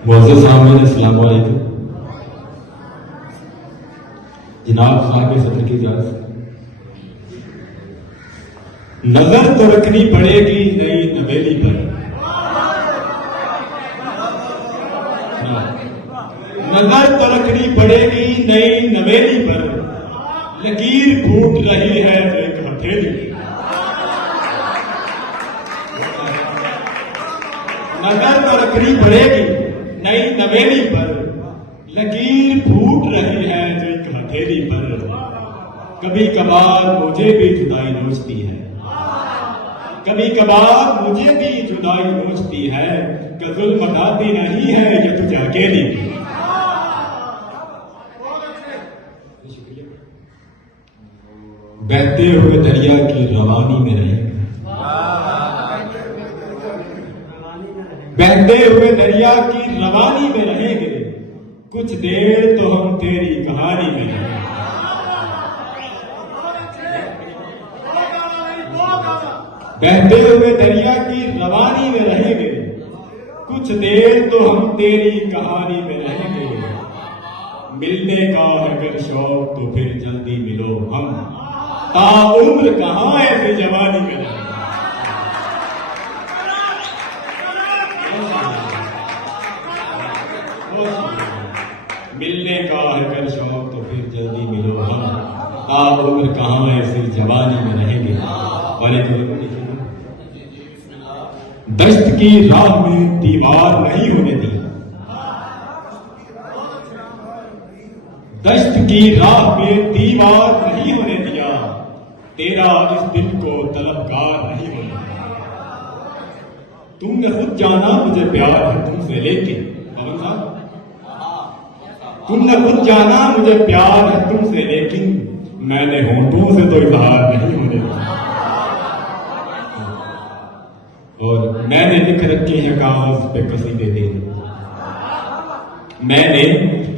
मुअज़्ज़ज़ सामईन अस्सलाम वालेकुम। जनाब साहिब सदर की इजाज़त। नजर तो रखनी पड़ेगी नई नवेली पर, नजर तो रखनी पड़ेगी नई नवेली पर, लकीर फूट रही है जो एक हथेली। नजर तो रखनी पड़ेगी नई नवेली पर, लकीर फूट रही है जो एक हथेली पर। कभी कभार मुझे भी जुदाई नोचती है, कभी कभार मुझे भी जुदाई नोचती है, कि जुल्म दाती नहीं है ये तुझे अकेली की। बहते हुए दरिया की रवानी में रहेंगे, बहते हुए दरिया की रवानी में रहेंगे, कुछ देर तो हम तेरी कहानी में रहेंगे। बहते हुए दरिया की रवानी में रहेंगे, कुछ देर तो हम तेरी कहानी में रहेंगे। मिलने का अगर शौक तो फिर जल्दी मिलो हम, ताउम्र कहाँ ऐसी जवानी में रहेंगे। मिलने का अगर शौक तो फिर जल्दी मिलो हम, ताउम्र कहाँ ऐसी जवानी में रहेंगे। दश्त की राह में दीवार नहीं होने दिया, दश्त की राह में दीवार नहीं होने दिया, तेरा इस दिल को तलबगार नहीं होने दिया। तुमने खुद जाना मुझे प्यार है तुमसे, लेकिन पवन साहब, तुमने खुद जाना मुझे प्यार है तुमसे, लेकिन मैंने होंठों से तो इजहार नहीं होने दिया। और मैंने लिख रखे हैं कागज पे कसीदे तेरे, मैंने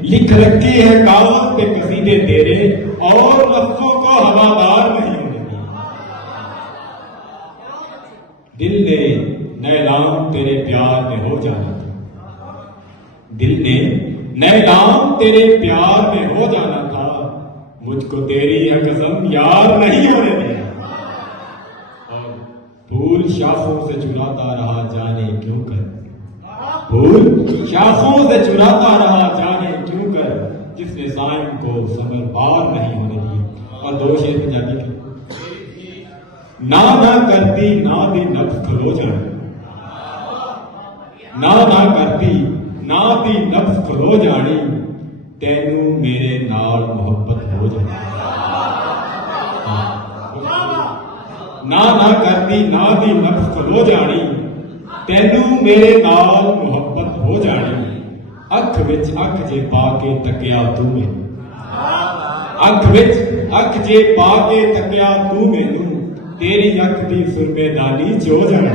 लिख रखे हैं कागज पे कसीदे तेरे, और लफ्जों को हवादार नहीं होने दिया। दिल ने नैलान तेरे प्यार में हो जाना था, दिल ने नैलान तेरे प्यार में हो जाना था, मुझको तेरी यह कसम यार नहीं होने दिया। फूल शाखों से चुराता रहा जाने क्यों कर, फूल शाखों से चुराता रहा जाने क्यों कर, जिसने साइम को सबर पार नहीं होने दिया। और दो शेर पंजाबी के। ना ना करती ना दी नफ्स खलो जाने, ना ना करती ना दी नफ्स खलो जानी, तेनू मेरे नाल मोहब्बत हो जानी। ना ना करती ना दी नफ्स खलो जानी, तेनू मेरे नाल मुहब्बत हो जानी। अख विच अख जे पाके तकिया तू मैनू, अख विच अख जे पाके तकिया तू मैनू, तेरी अख दी सुरबेदानी जो जानी।